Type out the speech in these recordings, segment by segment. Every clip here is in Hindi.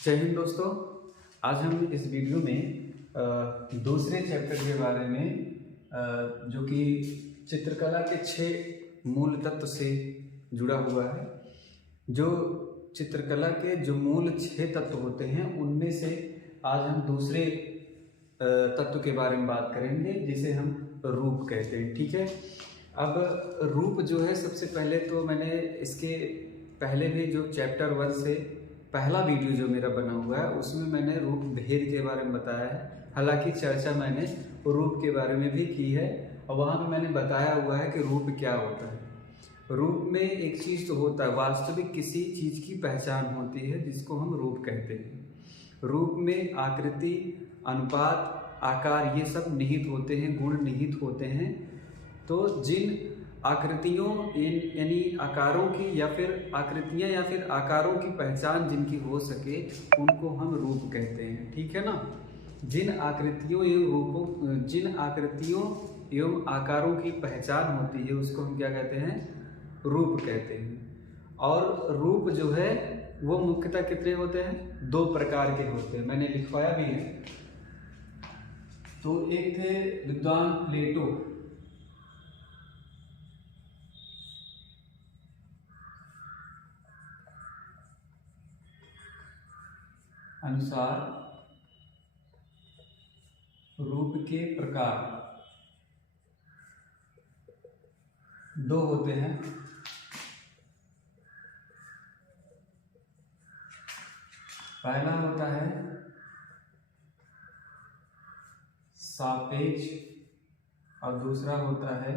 जय हिंद दोस्तों। आज हम इस वीडियो में दूसरे चैप्टर के बारे में जो कि चित्रकला के 6 मूल तत्व से जुड़ा हुआ है। जो चित्रकला के जो मूल 6 तत्व होते हैं उनमें से आज हम दूसरे तत्व के बारे में बात करेंगे जिसे हम रूप कहते हैं। ठीक है। अब रूप जो है, सबसे पहले तो मैंने इसके पहले भी जो चैप्टर 1 से पहला वीडियो जो मेरा बना हुआ है उसमें मैंने रूप भेद के बारे में बताया है। हालांकि चर्चा मैंने रूप के बारे में भी की है और वहाँ पे मैंने बताया हुआ है कि रूप क्या होता है। रूप में एक चीज़ तो होता है, वास्तविक किसी चीज़ की पहचान होती है जिसको हम रूप कहते हैं। रूप में आकृति, अनुपात, आकार ये सब निहित होते हैं, गुण निहित होते हैं। तो जिन आकृतियों यानी आकारों की या फिर आकृतियाँ या फिर आकारों की पहचान जिनकी हो सके उनको हम रूप कहते हैं। ठीक है ना। जिन आकृतियों एवं आकारों की पहचान होती है उसको हम क्या कहते हैं, रूप कहते हैं। और रूप जो है वो मुख्यतः कितने होते हैं, 2 प्रकार के होते हैं। मैंने लिखवाया भी है। तो एक थे विद्वान प्लेटो, अनुसार रूप के प्रकार 2 होते हैं। पहला होता है सापेक्ष और दूसरा होता है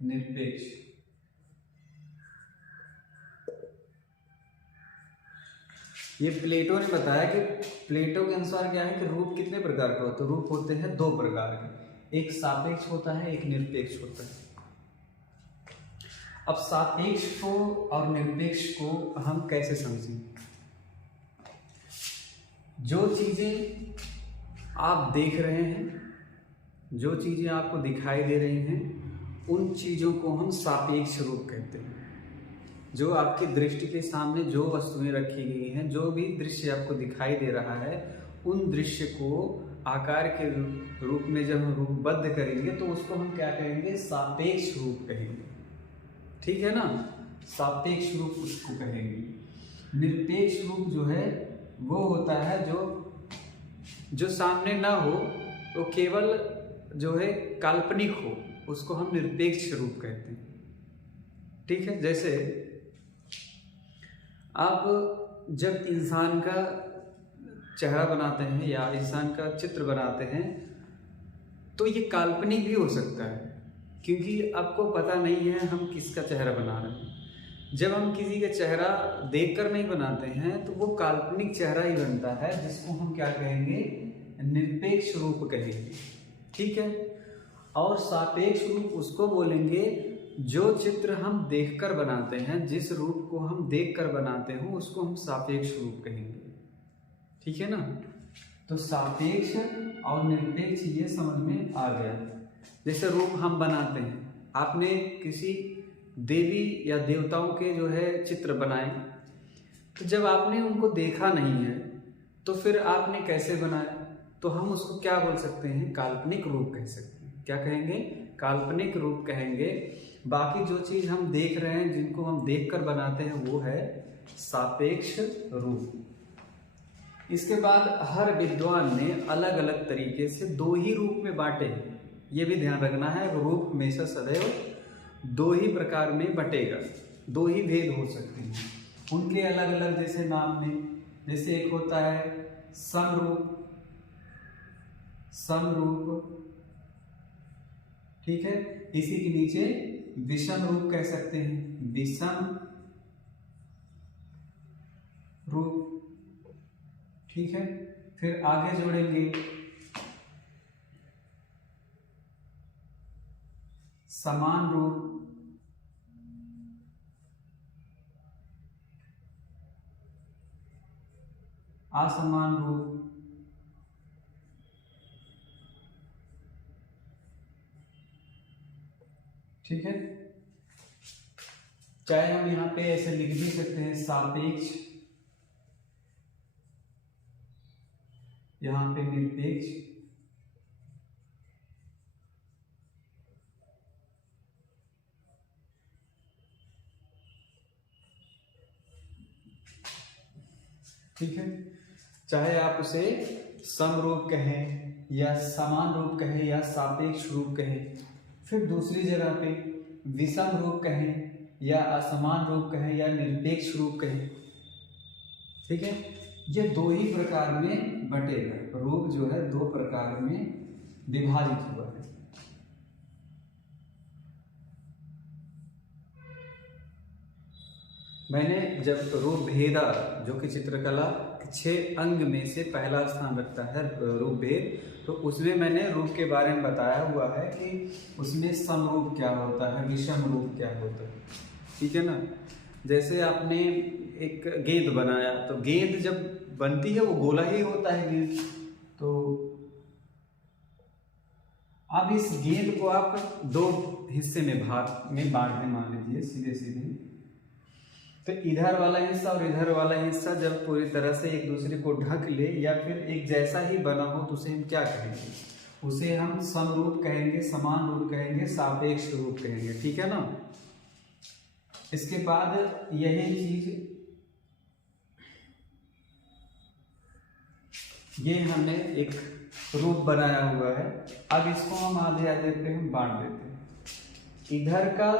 निरपेक्ष। ये प्लेटो ने बताया कि प्लेटो के अनुसार क्या है कि रूप कितने प्रकार के होते हैं। रूप होते हैं 2 प्रकार के, एक सापेक्ष होता है, एक निरपेक्ष होता है। अब सापेक्ष को और निरपेक्ष को हम कैसे समझें। जो चीजें आप देख रहे हैं, जो चीजें आपको दिखाई दे रही हैं, उन चीजों को हम सापेक्ष रूप कहते हैं। जो आपकी दृष्टि के सामने जो वस्तुएं रखी गई हैं, जो भी दृश्य आपको दिखाई दे रहा है, उन दृश्य को आकार के रूप में जब हम रूपबद्ध करेंगे तो उसको हम क्या कहेंगे, सापेक्ष रूप कहेंगे। ठीक है ना। सापेक्ष रूप उसको कहेंगे। निरपेक्ष रूप जो है वो होता है जो सामने ना हो, वो केवल जो है काल्पनिक हो, उसको हम निरपेक्ष रूप कहते हैं। ठीक है। जैसे आप जब इंसान का चेहरा बनाते हैं या इंसान का चित्र बनाते हैं तो ये काल्पनिक भी हो सकता है, क्योंकि आपको पता नहीं है हम किसका चेहरा बना रहे हैं। जब हम किसी का चेहरा देखकर नहीं बनाते हैं तो वो काल्पनिक चेहरा ही बनता है, जिसको हम क्या कहेंगे, निरपेक्ष रूप कहेंगे। ठीक है। और सापेक्ष रूप उसको बोलेंगे जो चित्र हम देखकर बनाते हैं, जिस रूप को हम देखकर बनाते हो उसको हम सापेक्ष रूप कहेंगे। ठीक है ना। तो सापेक्ष और निरपेक्ष ये समझ में आ गया। जैसे रूप हम बनाते हैं, आपने किसी देवी या देवताओं के जो है चित्र बनाए, तो जब आपने उनको देखा नहीं है तो फिर आपने कैसे बनाया, तो हम उसको क्या बोल सकते हैं, काल्पनिक रूप कह सकते हैं। क्या कहेंगे, काल्पनिक रूप कहेंगे। बाकी जो चीज हम देख रहे हैं, जिनको हम देखकर बनाते हैं, वो है सापेक्ष रूप। इसके बाद हर विद्वान ने अलग अलग तरीके से 2 ही रूप में बांटे हैं। ये भी ध्यान रखना है, रूप हमेशा सदैव 2 ही प्रकार में बटेगा, 2 ही भेद हो सकते हैं। उनके अलग अलग जैसे नाम में, जैसे एक होता है समरूप, समरूप। ठीक है। इसी के नीचे विषम रूप कह सकते हैं, विषम रूप। ठीक है। फिर आगे जोड़ेंगे समान रूप, असमान रूप। ठीक है। चाहे हम यहाँ पे ऐसे लिख भी सकते हैं सापेक्ष यहाँ पे निरपेक्ष, ठीक है। चाहे आप उसे समरूप कहें या समान रूप कहें या सापेक्ष रूप कहें, फिर दूसरी जगह पे विषम रूप कहें या असमान रूप कहें या निरपेक्ष रूप कहें, ठीक है। ये दो ही प्रकार में बटेगा, रूप जो है दो प्रकार में विभाजित हुआ है। मैंने जब रूप भेदा, जो कि चित्रकला के 6 अंग में से पहला स्थान रखता है रूप भेद, तो उसमें मैंने रूप के बारे में बताया हुआ है कि उसमें समरूप क्या होता है, विषम रूप क्या होता है, ठीक है ना। जैसे आपने एक गेंद बनाया, तो गेंद जब बनती है वो गोला ही होता है गेंद। तो अब इस गेंद को आप दो हिस्से में भाग में बांट दें, मान लीजिए सीधे सीधे, तो इधर वाला हिस्सा और इधर वाला हिस्सा जब पूरी तरह से एक दूसरे को ढक ले या फिर एक जैसा ही बना हो, तो उसे हम क्या कहेंगे? उसे हम समरूप कहेंगे, समान रूप कहेंगे, सापेक्ष रूप कहेंगे, ठीक है ना। इसके बाद यही चीज ये हमने एक रूप बनाया हुआ है। अब इसको हम आधे आधे पे हम बांट देते हैं। इधर का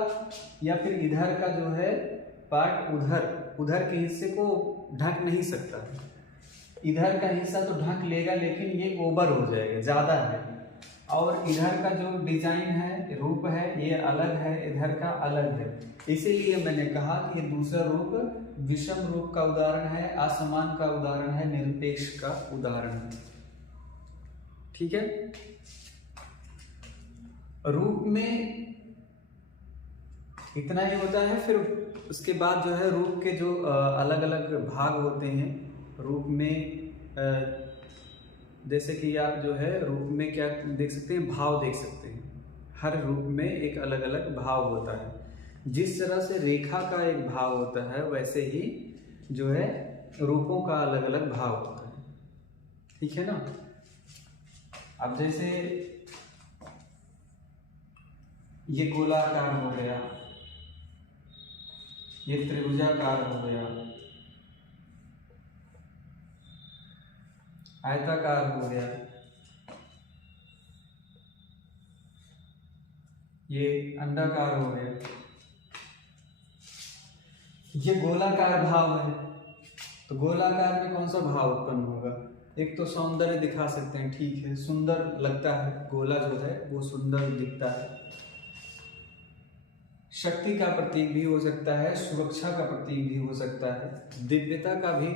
या फिर इधर का जो है पार्ट उधर के हिस्से को ढक नहीं सकता। इधर का हिस्सा तो ढक लेगा, लेकिन ये ओवर हो जाएगा, ज़्यादा है। और इधर का जो डिजाइन है, रूप है, ये अलग है, इधर का अलग है। इसीलिए मैंने कहा कि ये दूसरा रूप विषम रूप का उदाहरण है, असमान का उदाहरण है, निरपेक्ष का उदाहरण है, ठीक है। रूप में इतना ही होता है। फिर उसके बाद जो है रूप के जो अलग अलग भाग होते हैं रूप में, जैसे कि आप जो है रूप में क्या देख सकते हैं, भाव देख सकते हैं। हर रूप में एक अलग अलग भाव होता है। जिस तरह से रेखा का एक भाव होता है, वैसे ही जो है रूपों का अलग अलग भाव होता है, ठीक है ना। अब जैसे ये गोलाकार हो गया, ये त्रिभुजाकार हो गया, आयताकार हो गया, ये अंडाकार हो गया। ये गोलाकार भाव है, तो गोलाकार में कौन सा भाव उत्पन्न होगा? एक तो सौंदर्य दिखा सकते हैं, ठीक है, सुंदर लगता है, गोला जो है वो सुंदर दिखता है। शक्ति का प्रतीक भी हो सकता है, सुरक्षा का प्रतीक भी हो सकता है, दिव्यता का भी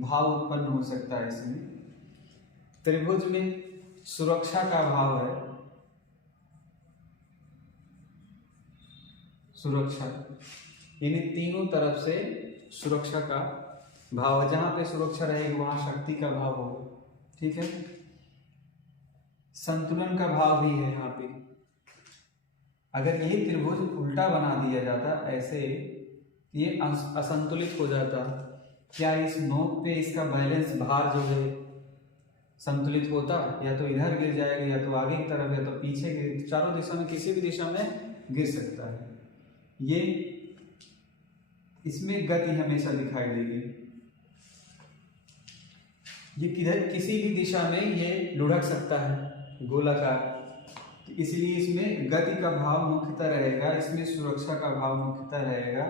भाव उत्पन्न हो सकता है इसमें। त्रिभुज में सुरक्षा का भाव है, सुरक्षा, इन तीनों तरफ से सुरक्षा का भाव है। जहां पे सुरक्षा रहेगी वहां शक्ति का भाव होगा, ठीक है। संतुलन का भाव भी है यहाँ पे। अगर यही त्रिभुज उल्टा बना दिया जाता ऐसे, ये असंतुलित हो जाता, क्या इस नोक पे इसका बैलेंस भार जो है संतुलित होता? या तो इधर गिर जाएगा, या तो आगे की तरफ, या तो पीछे गिर, चारों दिशा में किसी भी दिशा में गिर सकता है। ये इसमें गति हमेशा दिखाई देगी। ये किधर किसी भी दिशा में ये लुढ़क सकता है गोलाकार, इसलिए इसमें गति का भाव मुख्यतः रहेगा, इसमें सुरक्षा का भाव मुख्यतः रहेगा,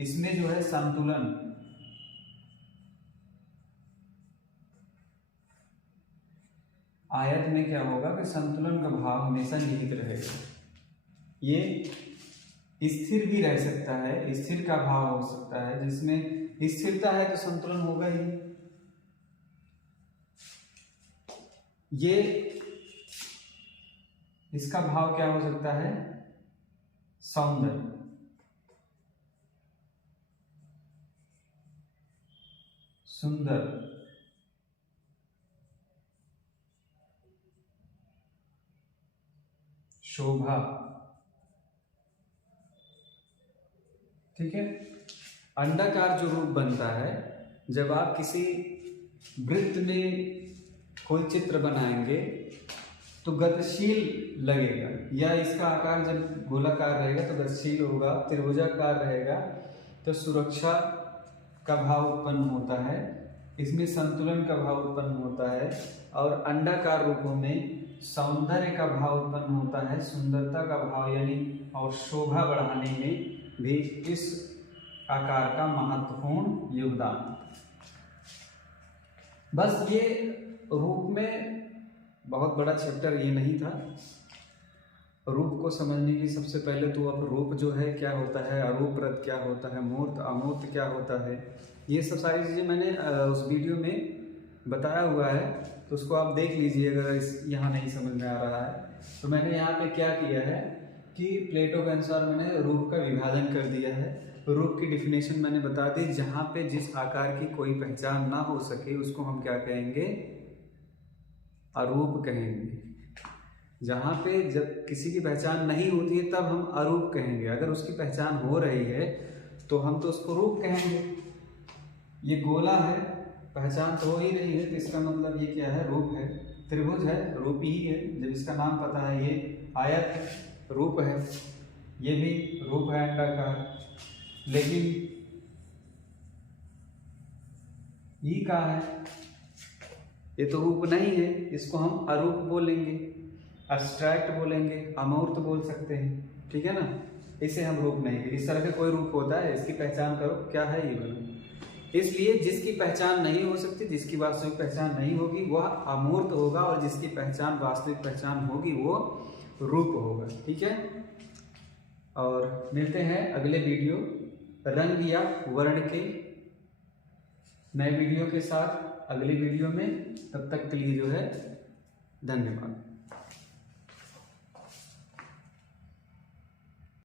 इसमें जो है संतुलन। आयत में क्या होगा कि संतुलन का भाव हमेशा निहित रहेगा। ये स्थिर भी रह सकता है, स्थिर का भाव हो सकता है, जिसमें स्थिरता है तो संतुलन होगा ही। ये इसका भाव क्या हो सकता है? सौंदर्य, सुंदर, शोभा, ठीक है। अंडाकार जो रूप बनता है, जब आप किसी वृत्त में कोई चित्र बनाएंगे तो गतिशील लगेगा, या इसका आकार जब गोलाकार रहेगा तो गतिशील होगा, त्रिभुजाकार रहेगा तो सुरक्षा का भाव उत्पन्न होता है, इसमें संतुलन का भाव उत्पन्न होता है, और अंडाकार रूपों में सौंदर्य का भाव उत्पन्न होता है, सुंदरता का भाव यानी और शोभा बढ़ाने में भी इस आकार का महत्वपूर्ण योगदान। बस ये रूप में बहुत बड़ा चैप्टर ये नहीं था। रूप को समझने की सबसे पहले तो अब रूप जो है क्या होता है, अरूप रथ क्या होता है, मूर्त अमूर्त क्या होता है, ये सब सारी चीज़ें मैंने उस वीडियो में बताया हुआ है, तो उसको आप देख लीजिए अगर यहाँ नहीं समझ में आ रहा है। तो मैंने यहाँ पे क्या किया है कि प्लेटो के अनुसार मैंने रूप का विभाजन कर दिया है। रूप की डिफिनेशन मैंने बता दी, जहाँ पे जिस आकार की कोई पहचान ना हो सके उसको हम क्या कहेंगे, अरूप कहेंगे। जहाँ पे जब किसी की पहचान नहीं होती है तब हम अरूप कहेंगे, अगर उसकी पहचान हो रही है तो हम तो उसको रूप कहेंगे। ये गोला है, पहचान तो हो ही रही है, तो इसका मतलब ये क्या है, रूप है। त्रिभुज है, रूप ही है, जब इसका नाम पता है। ये आयत है, रूप है, ये भी रूप है अंडाकार। लेकिन ये कहाँ है, ये तो रूप नहीं है, इसको हम अरूप बोलेंगे, अब्स्ट्रैक्ट बोलेंगे, अमूर्त बोल सकते हैं, ठीक है ना। इसे हम रूप नहीं, इस तरह का कोई रूप होता है, इसकी पहचान करो क्या है ये बनो। इसलिए जिसकी पहचान नहीं हो सकती, जिसकी वास्तविक पहचान नहीं होगी वह अमूर्त होगा, और जिसकी पहचान वास्तविक पहचान होगी वो रूप होगा, ठीक है। और मिलते हैं अगले वीडियो रंग या वर्ण के नए वीडियो के साथ अगली वीडियो में। तब तक के लिए जो है धन्यवाद।